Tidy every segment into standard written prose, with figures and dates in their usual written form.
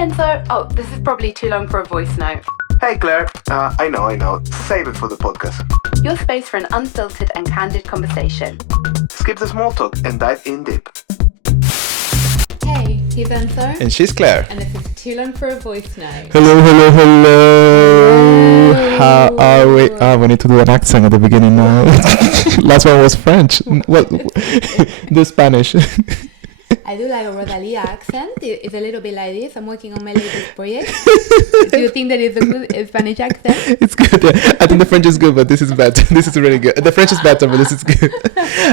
Enzo. Oh, this is probably too long for a voice note. Hey Claire, I know. Save it for the podcast. Your space for an unfiltered and candid conversation. Skip the small talk and dive in deep. Hey, he's Enzo. And she's Claire. And this is too long for a voice note. Hello. How are we? We need to do an accent at the beginning now. Last one was French. Well, the Spanish. I do like a Rodalia accent. It's a little bit like this. I'm working on my latest project. Do you think that it's a good Spanish accent? It's good. Yeah. I think the French is good, but this is better. This is really good. The French is better, but this is good.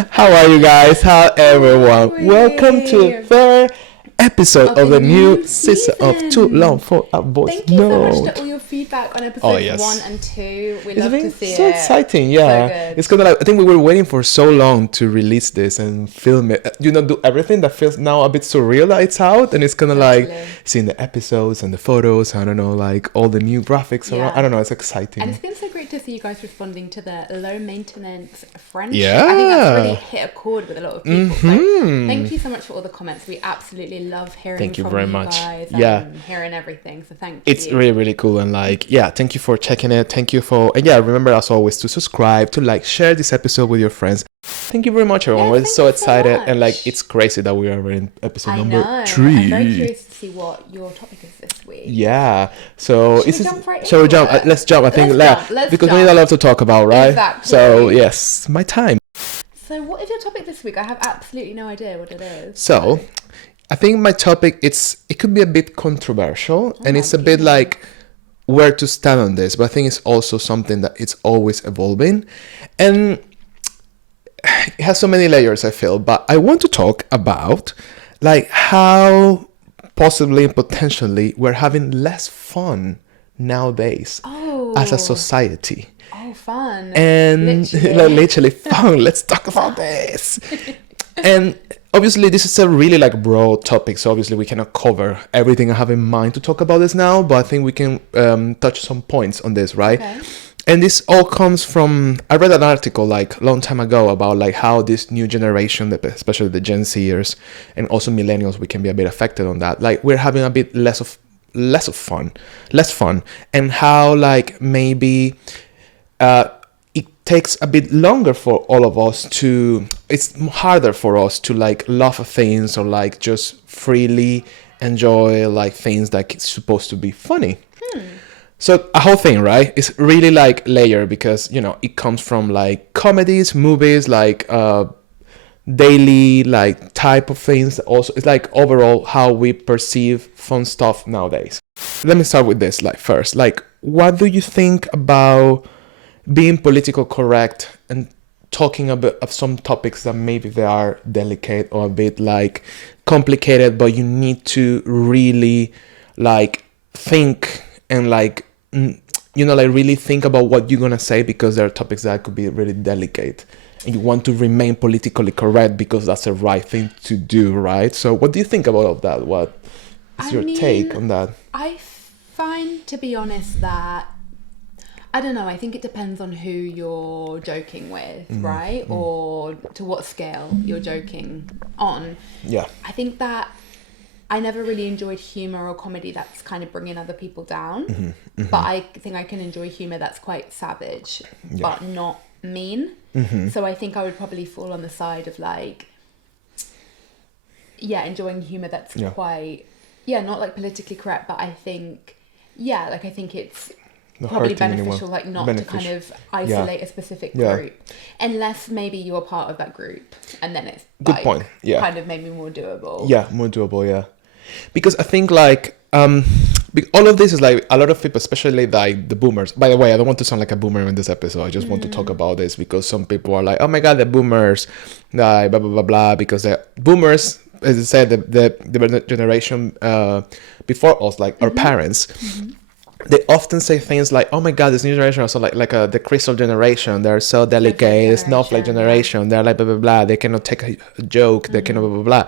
How are you guys? How everyone? Welcome to third episode of the new season of Too Long for a Voice Thank you Note. so much to all your feedback on episodes 1 and 2. We love to see so it. exciting, yeah. So good. It's kind of like, I think we were waiting for so long to release this and film it. Do everything that feels now a bit surreal that it's out, and it's kind of like seeing the episodes and the photos. I don't know, like all the new graphics. Yeah. I don't know. It's exciting. And it's been so great to see you guys responding to the low maintenance friendship. Yeah. I think that's really hit a chord with a lot of people. So thank you so much for all the comments. We absolutely love hearing from you guys and hearing everything. So thank you. It's really, really cool. And thank you for checking it. Thank you for, remember as always to subscribe, to share this episode with your friends. Thank you very much, everyone. We're so excited. And it's crazy that we are in episode number 3. I'm very curious to see what your topic is this week. Yeah. So shall we jump? Let's jump. I think because we need a lot to talk about, right? Exactly. So yes, my time. So what is your topic this week? I have absolutely no idea what it is. So I think my topic, it could be a bit controversial, and it's a bit like where to stand on this, but I think it's also something that it's always evolving, and it has so many layers, I feel. But I want to talk about how possibly and potentially we're having less fun nowadays as a society. Oh, fun. And literally fun. Let's talk about this. And obviously this is a really broad topic, so obviously we cannot cover everything I have in mind to talk about this now, but I think we can touch some points on this, right? Okay. And this all comes from, I read an article a long time ago about how this new generation, especially the Gen Zers and also millennials, we can be a bit affected on that. We're having a bit less fun, and how maybe it takes a bit longer for all of us it's harder for us to love things or just freely enjoy things that it's supposed to be funny. So a whole thing, right? It's really layered because, it comes from comedies, movies, daily type of things. Also, it's overall how we perceive fun stuff nowadays. Let me start with this first. What do you think about being politically correct and talking a bit of some topics that maybe they are delicate or a bit complicated, but you need to really think and really think about what you're gonna say, because there are topics that could be really delicate and you want to remain politically correct because that's the right thing to do, right? So what do you think about all of that? What is your take on that? I find, to be honest, that I don't know, I think it depends on who you're joking with, right? Or to what scale you're joking on. Yeah. I think that I never really enjoyed humour or comedy that's kind of bringing other people down. But I think I can enjoy humour that's quite savage, but not mean. So I think I would probably fall on the side of enjoying humour that's quite, not politically correct, but I think, I think it's probably beneficial, not to kind of isolate a specific group, unless maybe you're part of that group, and then it's good point. Yeah, kind of maybe more doable. Yeah, more doable. Yeah, because I think all of this is a lot of people, especially the boomers. By the way, I don't want to sound like a boomer in this episode. I just want to talk about this because some people are oh my god, the boomers, blah blah blah blah, because the boomers, as I said, the generation before us, our parents. They often say things oh my god, this new generation also the crystal generation, they're so delicate, the snowflake generation, they're blah blah blah, they cannot take a joke, they cannot blah blah blah.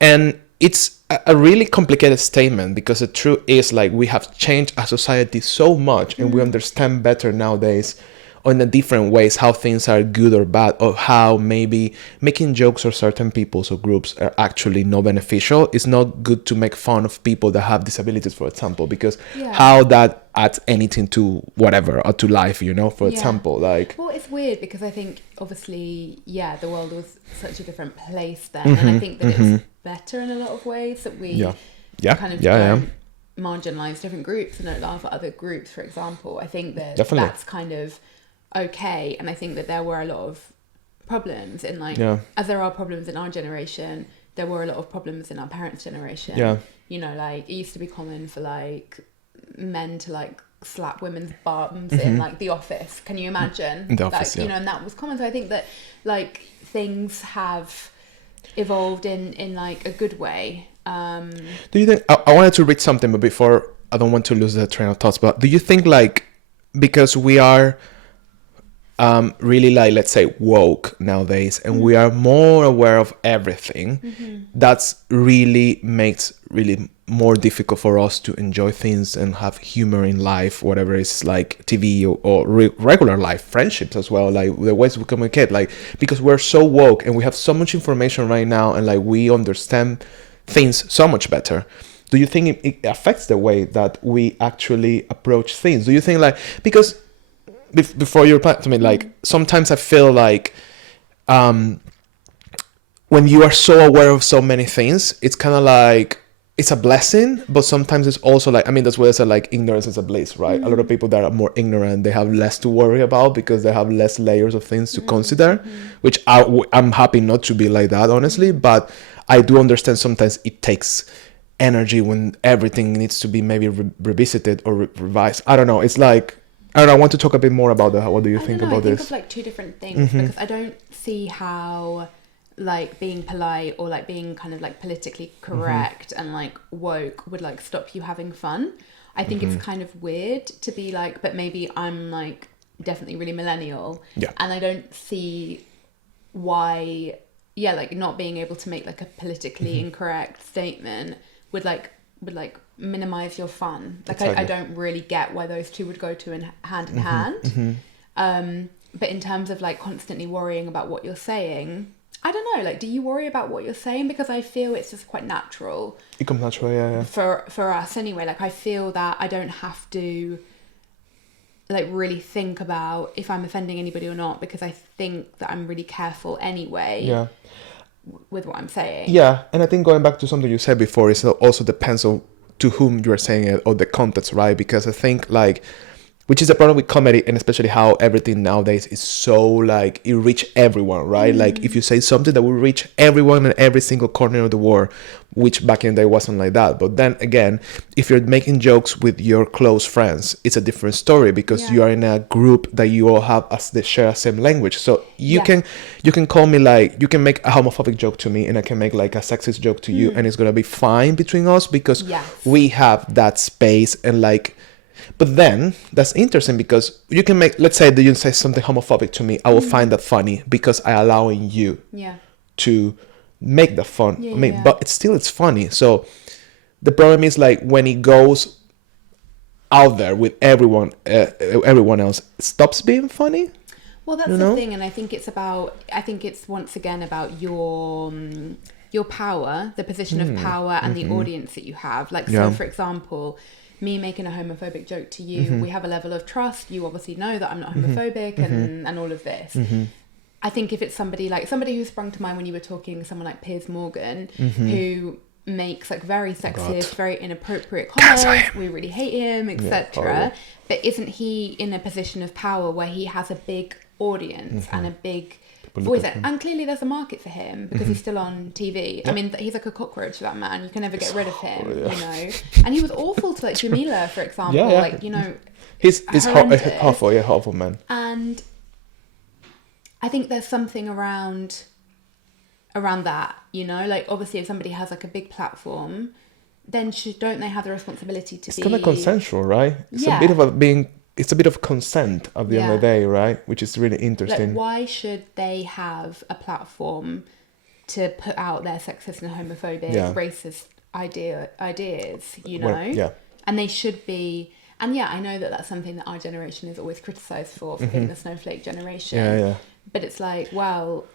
And it's a really complicated statement, because the truth is we have changed our society so much, and we understand better nowadays in the different ways how things are good or bad, or how maybe making jokes or certain peoples or groups are actually not beneficial. It's not good to make fun of people that have disabilities, for example, because how that adds anything to whatever, or to life, you know, for example, like. Well, it's weird because I think obviously, the world was such a different place then, and I think that it's better in a lot of ways that we kind of don't marginalize different groups and don't laugh at other groups, for example. I think that that's kind of okay, and I think that there were a lot of problems in as there are problems in our generation, there were a lot of problems in our parents' generation. You know, like it used to be common for like men to like slap women's bums in like the office. Can you imagine? In the office, you know, and that was common. So I think that like things have evolved in like a good way. Do you think, I wanted to read something, but before, I don't want to lose the train of thoughts, but do you think like, because we are really like, let's say, woke nowadays, and we are more aware of everything, that's really makes really more difficult for us to enjoy things and have humor in life, whatever it's like TV or regular life, friendships as well, like the ways we communicate, like, because we're so woke and we have so much information right now, and like we understand things so much better. Do you think it affects the way that we actually approach things? Do you think like, because before you reply to me, like sometimes I feel like when you are so aware of so many things, it's kind of like, it's a blessing, but sometimes it's also like, I mean, that's why I said like ignorance is a bliss, right? A lot of people that are more ignorant, they have less to worry about because they have less layers of things to consider, which I'm happy not to be like that, honestly, but I do understand sometimes it takes energy when everything needs to be maybe revisited or revised. I don't know. It's like, I don't know, I want to talk a bit more about that. What do you think about this? I think of like two different things, because I don't see how like being polite or like being kind of like politically correct and like woke would like stop you having fun. I think it's kind of weird to be like, but maybe I'm like definitely really millennial, and I don't see why like not being able to make like a politically incorrect statement would like minimize your fun. Like exactly. I don't really get why those two would go to hand in hand. But in terms of like constantly worrying about what you're saying, I don't know, like, do you worry about what you're saying? Because I feel it's just quite natural. It comes natural, yeah. For us anyway, like I feel that I don't have to like really think about if I'm offending anybody or not, because I think that I'm really careful anyway. Yeah. With what I'm saying. Yeah, and I think going back to something you said before, it also depends on to whom you're saying it or the context, right? Because I think like, which is the problem with comedy, and especially how everything nowadays is so like, it reach everyone, right? Like if you say something that will reach everyone in every single corner of the world, which back in the day wasn't like that. But then again, if you're making jokes with your close friends, it's a different story, because you are in a group that you all have they share the same language. So you can call me like, you can make a homophobic joke to me and I can make like a sexist joke to you, and it's gonna be fine between us because we have that space. And like, but then that's interesting because you can make, let's say that you say something homophobic to me, I will find that funny because I allowing you to make that fun. But it's funny. So the problem is like when it goes out there with everyone else, it stops being funny. Well, that's the thing, and I think it's once again about your power, the position of power, and the audience that you have. Like, so for example, me making a homophobic joke to you, we have a level of trust. You obviously know that I'm not homophobic and all of this. I think if it's somebody who sprung to mind when you were talking, someone like Piers Morgan, who makes like very sexist, very inappropriate comments, we really hate him, etc. But isn't he in a position of power where he has a big audience and a big voice? And clearly there's a market for him because he's still on TV. I mean, he's like a cockroach, that man. You can never get rid of him, you know. And he was awful to like Jamila, for example. Like, you know, he's awful man. And I think there's something around that, you know, like obviously if somebody has like a big platform, then don't they have the responsibility to be... It's kind of consensual, right? It's a bit of consent at the end of the day, right? Which is really interesting. Like, why should they have a platform to put out their sexist and homophobic, racist ideas, you know? And they should be... And yeah, I know that that's something that our generation is always criticised for being the snowflake generation. But it's like, well,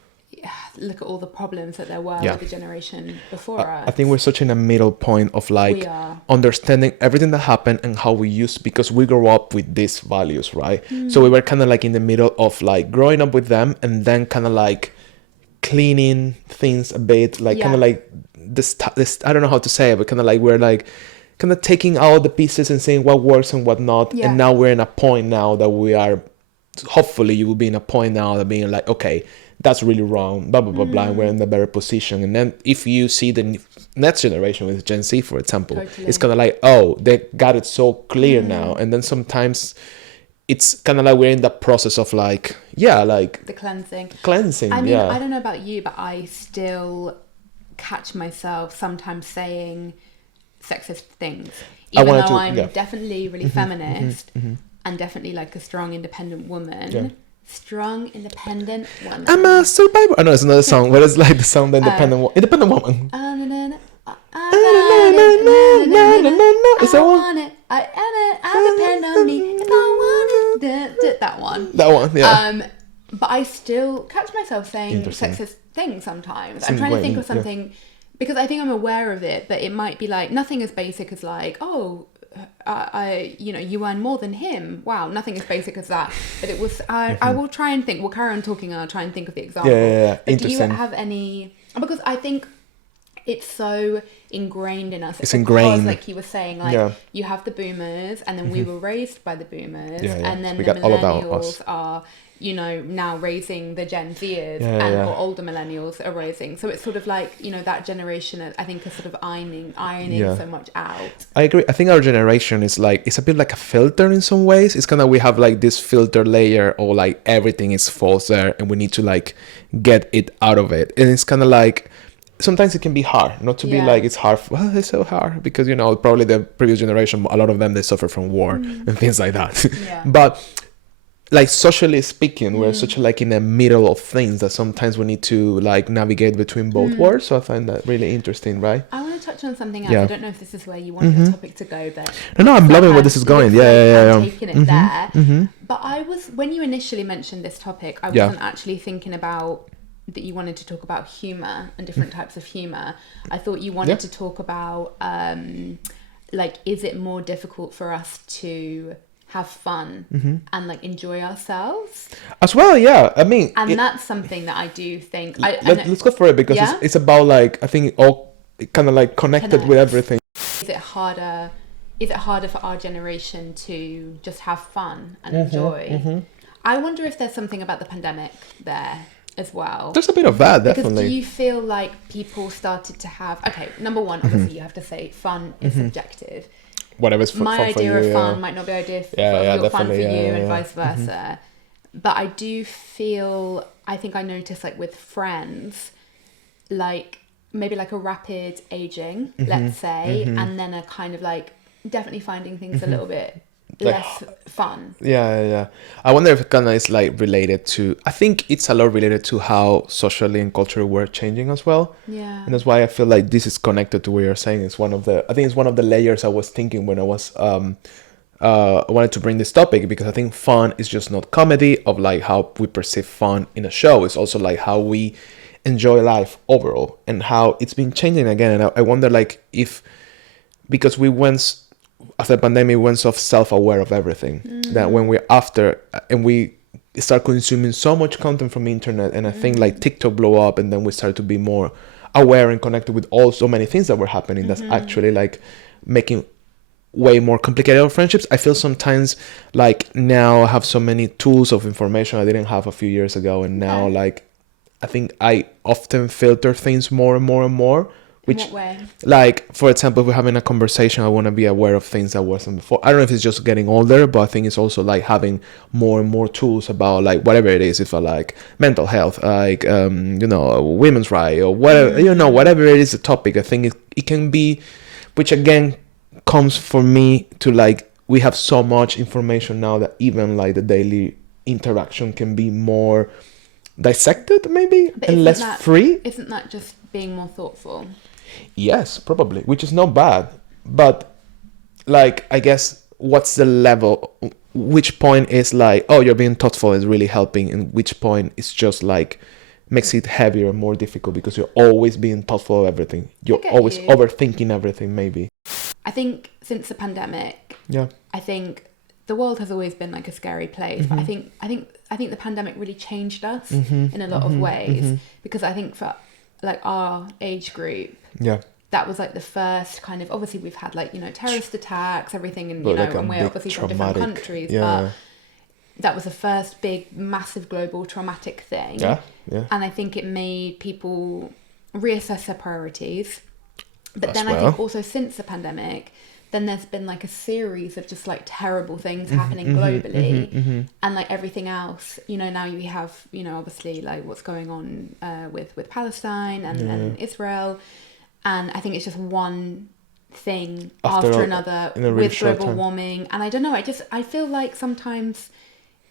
look at all the problems that there were with the generation before us. I think we're such in a middle point of like understanding everything that happened and how we used, because we grew up with these values, right? So we were kind of like in the middle of like growing up with them and then kind of like cleaning things a bit, like kind of like this, I don't know how to say it, but kind of like we're like kind of taking out the pieces and saying what works and what not. And now we're in a point now that we are, hopefully you will be in a point now that being like, okay, that's really wrong, blah, blah, blah, blah, and we're in a better position. And then if you see the next generation with Gen Z, for example, it's kind of like, oh, they got it so clear now. And then sometimes it's kind of like we're in that process of like, like... the cleansing. I mean, I don't know about you, but I still catch myself sometimes saying sexist things. Even though I'm definitely really feminist and definitely like a strong, independent woman... Strong, independent woman. I'm a survivor. I know it's another song, but it's like the song, the independent woman. Is that one? I depend on me if I want it. That one. That one, yeah. But I still catch myself saying sexist things sometimes. I'm trying to think of something because I think I'm aware of it, but it might be like nothing as basic as like, oh, you earn more than him. Wow, nothing as basic as that. But it was. I will try and think. We'll carry on talking, and I'll try and think of the example. But do you have any? Because I think it's so ingrained in us. It's ingrained. Like you were saying, like you have the boomers, and then we were raised by the boomers, and then we the got all about us. millennials are. Now raising the Gen Zers or older millennials are raising. So it's sort of like, that generation, I think, is sort of ironing so much out. I agree. I think our generation is like, it's a bit like a filter in some ways. It's kind of, we have like this filter layer or like everything is false there and we need to like get it out of it. And it's kind of like, sometimes it can be hard, not to be like it's hard. Well, it's so hard because, probably the previous generation, a lot of them, they suffer from war and things like that. But like socially speaking, we're such like in the middle of things that sometimes we need to like navigate between both worlds. So I find that really interesting, right? I want to touch on something else. I don't know if this is where you want the topic to go, but no, I'm loving where this is going. I'm taking it there. But when you initially mentioned this topic, I wasn't actually thinking about that you wanted to talk about humor and different types of humor. I thought you wanted to talk about like, is it more difficult for us to have fun and like enjoy ourselves as well? I mean, and that's something that I do think let's go for it because it's about like, I think it all kind of like connected with everything. Is it harder for our generation to just have fun and enjoy? I wonder if there's something about the pandemic there as well. There's a bit of that, definitely. Because do you feel like people started to have, number one, obviously you have to say fun is subjective. Whatever's my fun idea for you, of fun might not be idea fun for you, and vice versa. But I do feel, I think I notice like with friends, like maybe like a rapid aging, let's say, and then a kind of like definitely finding things a little bit less fun. I wonder if it kind of is like related to, I think it's a lot related to how socially and culturally we're changing as well. And that's why I feel like this is connected to what you're saying. It's one of the layers I was thinking when I was I wanted to bring this topic, because I think fun is just not comedy of like how we perceive fun in a show. It's also like how we enjoy life overall and how it's been changing again. And I wonder like if, because we went after the pandemic, we went so self-aware of everything that when we're after and we start consuming so much content from the internet, and I think like TikTok blew up, and then we started to be more aware and connected with so many things that were happening that's actually like making way more complicated our friendships. I feel sometimes like now I have so many tools of information I didn't have a few years ago, and now like I think I often filter things more and more and more. Which, in what way? Like, for example, if we're having a conversation, I want to be aware of things that wasn't before. I don't know if it's just getting older, but I think it's also like having more and more tools about like whatever it is. If I like mental health, like women's rights or whatever, whatever it is, the topic. I think it can be, which again comes for me to like we have so much information now that even like the daily interaction can be more dissected, maybe, and less free. Isn't that just being more thoughtful? Yes, probably, which is not bad, but like I guess what's the level, which point is like, oh, you're being thoughtful is really helping, and which point is just like makes it heavier and more difficult because you're always being thoughtful of everything. You're always overthinking everything, maybe. I think since the pandemic, I think the world has always been like a scary place, but I think the pandemic really changed us in a lot of ways, because I think for like our age group, that was like the first kind of, obviously we've had like, you know, terrorist attacks, everything, and you know, like and we're obviously from different countries, but that was the first big, massive global traumatic thing. And I think it made people reassess their priorities. But then I think also since the pandemic, then there's been like a series of just like terrible things happening globally, and like everything else, you know, now you have, you know, obviously like what's going on with Palestine and Israel, and I think it's just one thing after another with global warming, and I don't know, I feel like sometimes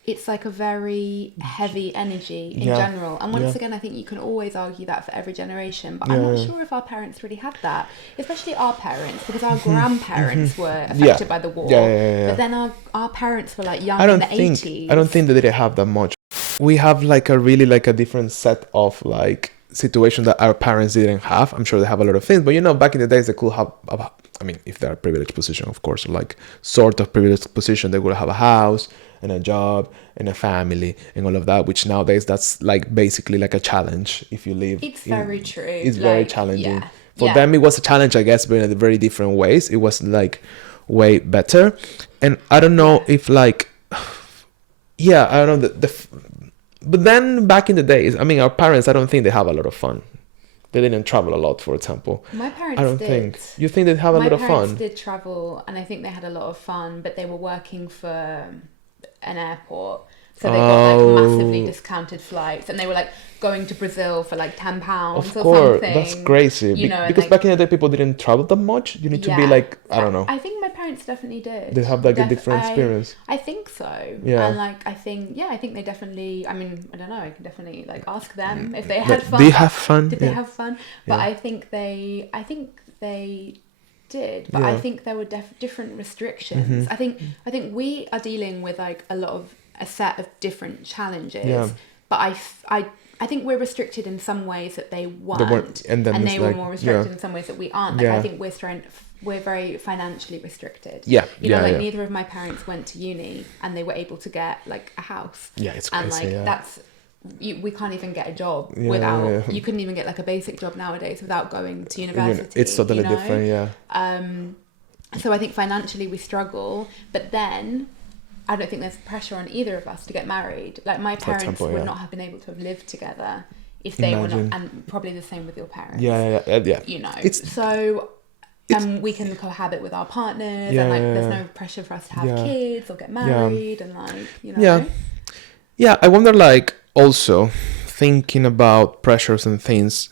it's like a very heavy energy in general. And once again, I think you can always argue that for every generation, but I'm not sure if our parents really had that, especially our parents, because our grandparents were affected by the war. But then our parents were like young in the 80s. I don't think that they have that much. We have like a really like a different set of like situation that our parents didn't have. I'm sure they have a lot of things, but you know, back in the days they could have, I mean, if they're a privileged position, of course, like sort of privileged position, they would have a house and a job and a family and all of that, which nowadays that's like basically like a challenge if you live. It's very true. It's like, very challenging. For them, it was a challenge, I guess, but in a very different ways. It was like way better. And I don't know if like, I don't know. But then back in the days, I mean, our parents, I don't think they have a lot of fun. They didn't travel a lot, for example. My parents I don't think. You think they'd have a lot of fun? My parents did travel, and I think they had a lot of fun, but they were working for an airport, so they got like massively discounted flights, and they were like going to Brazil for like £10 or something. Of course, that's crazy. You know, because like, back in the day, people didn't travel that much. You need to be like, I don't know. I think my parents definitely did. They have like a different experience. I think so. Yeah. And like, I think they definitely, I mean, I don't know, I can definitely like ask them if they had fun. Did they have fun? Did they have fun? But I think they did, but I think there were different restrictions. I think we are dealing with like a set of different challenges, but I think we're restricted in some ways that they weren't, and they were more restricted in some ways that we aren't. Like I think we're very financially restricted. Neither of my parents went to uni, and they were able to get like a house. It's crazy. And like we can't even get a job without. You couldn't even get like a basic job nowadays without going to university. It's totally different. So I think financially we struggle, but then I don't think there's pressure on either of us to get married. Like my parents would not have been able to have lived together if they were not, and probably the same with your parents. You know, and we can cohabit with our partners, and like there's no pressure for us to have kids or get married, and like, you know. I wonder, like, also thinking about pressures and things,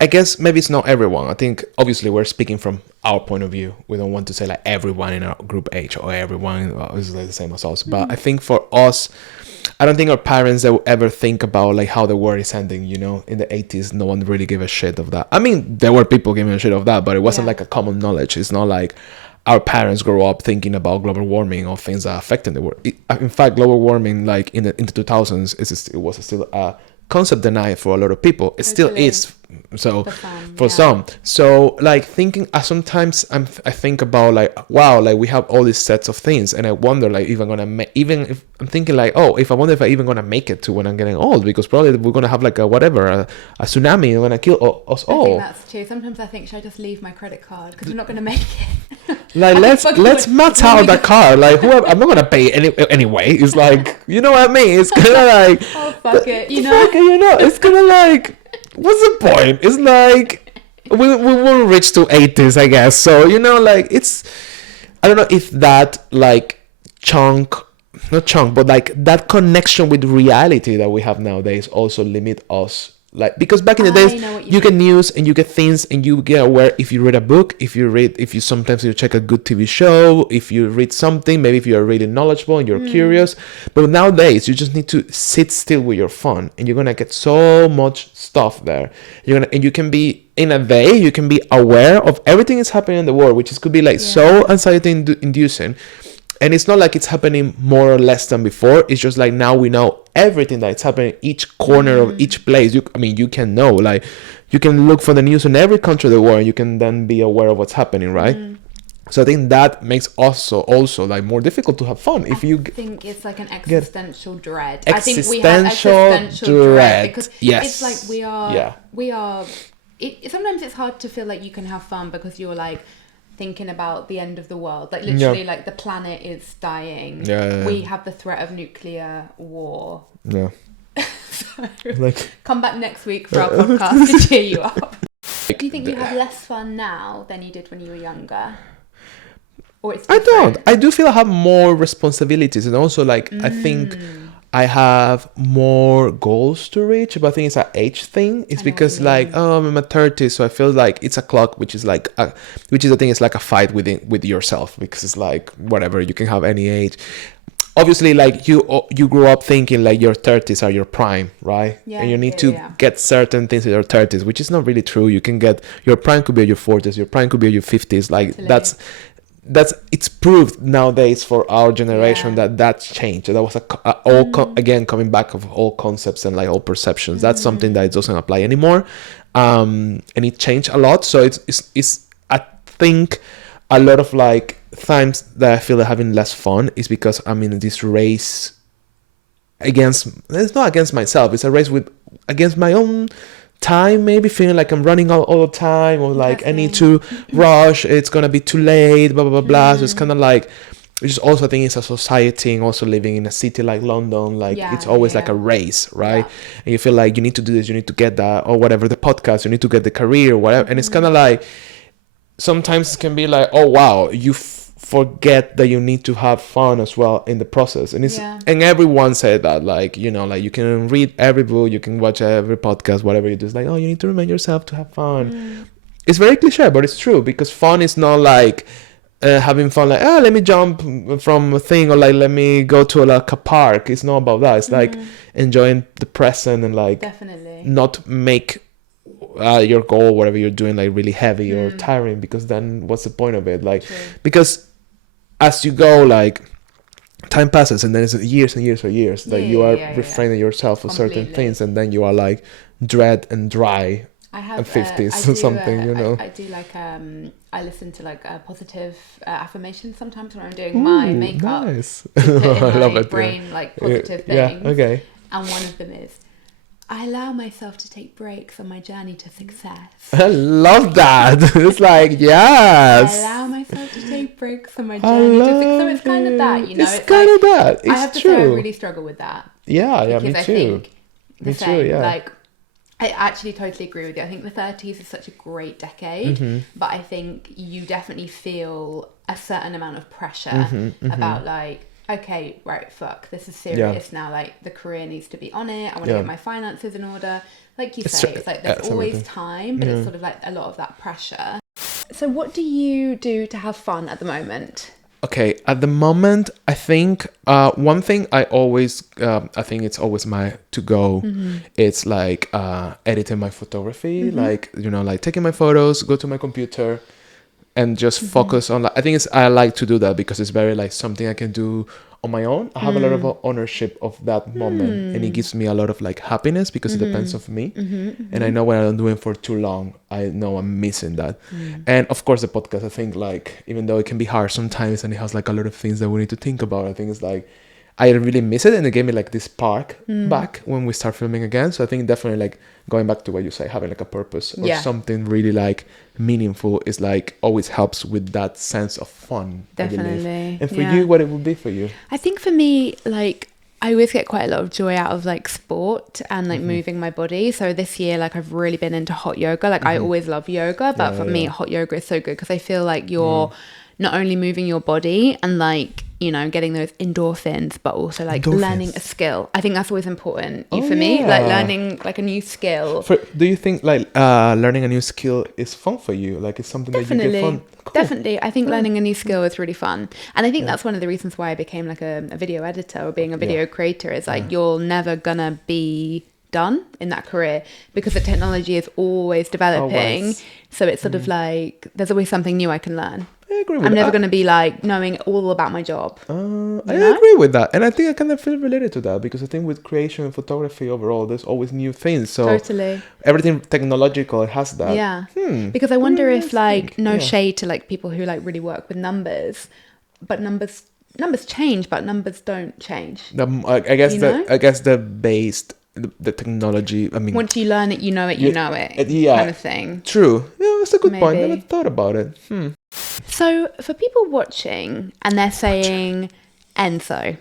I guess maybe it's not everyone. I think obviously we're speaking from our point of view. We don't want to say like everyone in our group age or everyone is like the same as us. But I think for us, I don't think our parents, they will ever think about like how the world is ending, you know. In the 80s, no one really gave a shit of that. I mean, there were people giving a shit of that, but it wasn't like a common knowledge. It's not like our parents grow up thinking about global warming or things that are affecting the world. In fact, global warming, like in the 2000s, it was still a concept denied for a lot of people. It still is, so for some. So like thinking, sometimes I think about like, wow, like we have all these sets of things, and I wonder like if I'm gonna even if I'm thinking like, oh, if I wonder if I even gonna make it to when I'm getting old, because probably we're gonna have like a tsunami and gonna kill us all. I think that's true. Sometimes I think, should I just leave my credit card because we're not gonna make it? Like let's max out the car. Like whoever, I'm not gonna pay anyway. It's like, you know what I mean? It's kind of like, oh fuck it, you know. It's kind of like, what's the point? It's like we will reach to 80s, I guess. So you know, like it's, I don't know if that like not chunk, but like that connection with reality that we have nowadays also limit us. Like, because back in the days you get news and you get things and you get aware if you read a book, if you sometimes you check a good TV show, if you read something, maybe if you are really knowledgeable and you're curious. But nowadays you just need to sit still with your phone and you're gonna get so much stuff there. You can be in a day you can be aware of everything that's happening in the world, which is could be like so anxiety inducing. And it's not like it's happening more or less than before. It's just like now we know everything that's happening in each corner of each place. You can know, like, you can look for the news in every country of the world. And you can then be aware of what's happening, right? So I think that makes also like more difficult to have fun. If you think it's like an existential dread. I think we have existential dread because it's like we are. Sometimes it's hard to feel like you can have fun because you're like thinking about the end of the world, like literally like the planet is dying. We have the threat of nuclear war. So like, come back next week for our podcast to cheer you up. Do you think you have less fun now than you did when you were younger? Or it's different? I don't. I do feel I have more responsibilities, and also like I think I have more goals to reach, but I think it's an age thing. It's because like, I'm in my 30s, so I feel like it's a clock, which is like, which is the thing. It's like a fight with yourself, because it's like whatever, you can have any age. Obviously, like you grew up thinking like your 30s are your prime, right? And you need to get certain things in your 30s, which is not really true. You can get your prime could be at your 40s, your prime could be at your 50s. Like that's it's proved nowadays for our generation that's changed. That was again coming back of all concepts and like all perceptions. That's something that doesn't apply anymore, and it changed a lot. So it's I think a lot of like times that I feel like having less fun is because I'm in this race it's not against myself. It's a race against my own time, maybe feeling like I'm running all the time, or like I need to rush, it's gonna be too late, blah blah blah blah. So it's kind of like, which is also I think it's a society, and also living in a city like London, like it's always like a race, right? And you feel like you need to do this, you need to get that, or whatever, the podcast, you need to get the career, whatever. And it's kind of like sometimes it can be like, oh wow, you forget that you need to have fun as well in the process. And it's and everyone said that, like, you know, like you can read every book, you can watch every podcast, whatever you do, it's like, oh, you need to remind yourself to have fun. It's very cliche, but it's true, because fun is not like having fun like, let me jump from a thing, or like let me go to like a park. It's not about that. It's like enjoying the present, and like not make your goal, whatever you're doing, like really heavy or tiring, because then what's the point of it? Like because as you go, like time passes, and then it's years and years or years that you are refraining yourself for certain things, and then you are like dread and dry at 50s or something, you know. I do like I listen to like positive affirmations sometimes when I'm doing my makeup. Nice. I love it. Brain like positive things. Okay. And one of them is, I allow myself to take breaks on my journey to success. I love that. It's like, yes. I allow myself to take breaks on my journey to success. So it's kind of that, you know. It's kind of that. It's I have to say I really struggle with that. Yeah, me too. I think me too, yeah. Like, I actually totally agree with you. I think the 30s is such a great decade, but I think you definitely feel a certain amount of pressure about like, okay, right, fuck, this is serious now. Like, the career needs to be on it. I want to get my finances in order. Like you say, it's like there's always time, but it's sort of like a lot of that pressure. So what do you do to have fun at the moment? Okay, at the moment, I think one thing I always, I think it's always my to-go. It's like editing my photography, like, you know, like taking my photos, go to my computer, and just focus on, like, I think I like to do that because it's very like something I can do on my own. I have a lot of ownership of that moment, and it gives me a lot of like happiness because it depends on me. And I know when I'm doing for too long, I know I'm missing that. And of course the podcast, I think, like, even though it can be hard sometimes and it has like a lot of things that we need to think about, I think it's like I really miss it, and it gave me like this spark back when we start filming again. So I think definitely like going back to what you say, having like a purpose or something really like meaningful is like always helps with that sense of fun. Definitely. And for you, what it would be for you? I think for me, like, I always get quite a lot of joy out of like sport and like moving my body. So this year, like, I've really been into hot yoga. Like I always love yoga, but for me, hot yoga is so good because I feel like you're not only moving your body and like, you know, getting those endorphins, but also like learning a skill. I think that's always important for me, like learning like a new skill. Do you think like learning a new skill is fun for you? Like it's something that you get fun? Cool. Definitely. I think learning a new skill is really fun. And I think that's one of the reasons why I became like a video editor or being a video creator is like you're never gonna be done in that career, because the technology is always developing. Always. So it's sort of like there's always something new I can learn. I agree with I'm that. never going to be like knowing all about my job. I agree with that. And I think I kind of feel related to that, because I think with creation and photography overall, there's always new things. So Totally. everything technological has that. Yeah. Because I wonder if like, no Yeah. shade to like people who like really work with numbers, but numbers change, but numbers don't change. I guess You know? I guess the technology, I mean, Once you learn it, you know it, yeah, kind of thing. True. Yeah, that's a good point. Maybe. Never thought about it. So for people watching and they're saying, Enzo,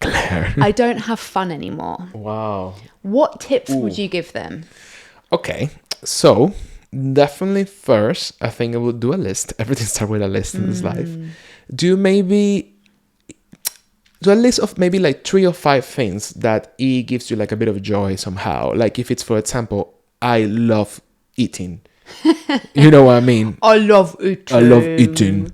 Claire. I don't have fun anymore. Wow. What tips would you give them? Okay. So definitely first, I think I would do a list. Everything starts with a list in this life. Do a list of maybe like 3 or 5 things that it gives you like a bit of joy somehow. Like if it's, for example, I love eating. You know what I mean? I love eating.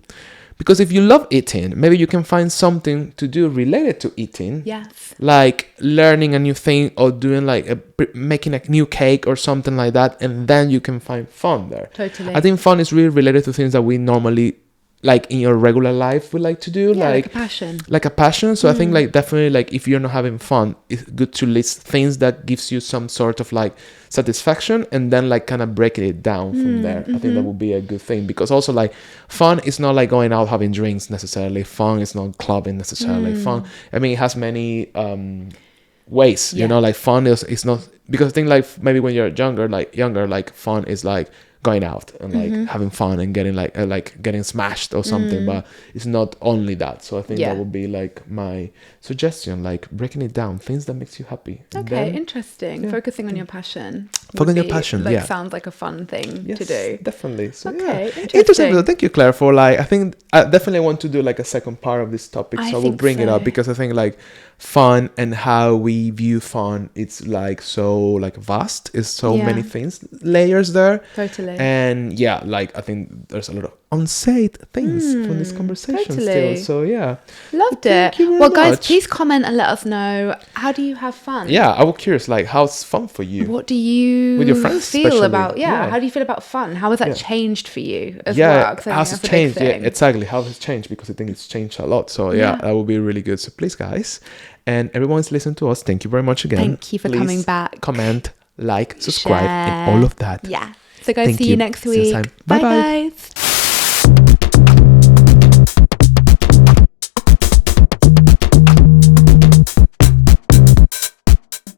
Because if you love eating, maybe you can find something to do related to eating. Yes. Like learning a new thing, or doing like making a new cake or something like that. And then you can find fun there. Totally. I think fun is really related to things that we normally, like in your regular life, we like to do. Yeah, like a passion. Like a passion. So I think like definitely like if you're not having fun, it's good to list things that gives you some sort of like satisfaction, and then like kind of breaking it down from there. I think that would be a good thing, because also like fun is not like going out having drinks necessarily. Fun is not clubbing necessarily. Fun, I mean, it has many ways, you know, like fun is not, because I think like maybe when you're younger, like fun is like going out and like having fun and getting like getting smashed or something, but it's not only that. So I think that would be like my suggestion, like breaking it down, things that makes you happy. Okay, interesting. Focusing on your passion. Focus on your passion, like, sounds like a fun thing to do. Definitely. So Okay, interesting. So thank you, Claire, for like, I think I definitely want to do like a second part of this topic, so I will bring it up, because I think like fun and how we view fun, it's like so like vast, is so many things, layers there. Totally. And yeah, like I think there's a lot of unsaid things from this conversation still. So yeah, loved it. Well, guys, please comment and let us know, how do you have fun? Yeah, I was curious, like how's fun for you? What do you with your friends feel especially? about how do you feel about fun? How has that changed for you as yeah, well? How has it changed? Yeah, exactly. How has it changed? Because I think it's changed a lot. So yeah, that would be really good. So please, guys, and everyone's listening to us, thank you very much again. Thank you for coming back. Comment, like, subscribe, and all of that. Yeah. So guys, see you next week. Bye guys.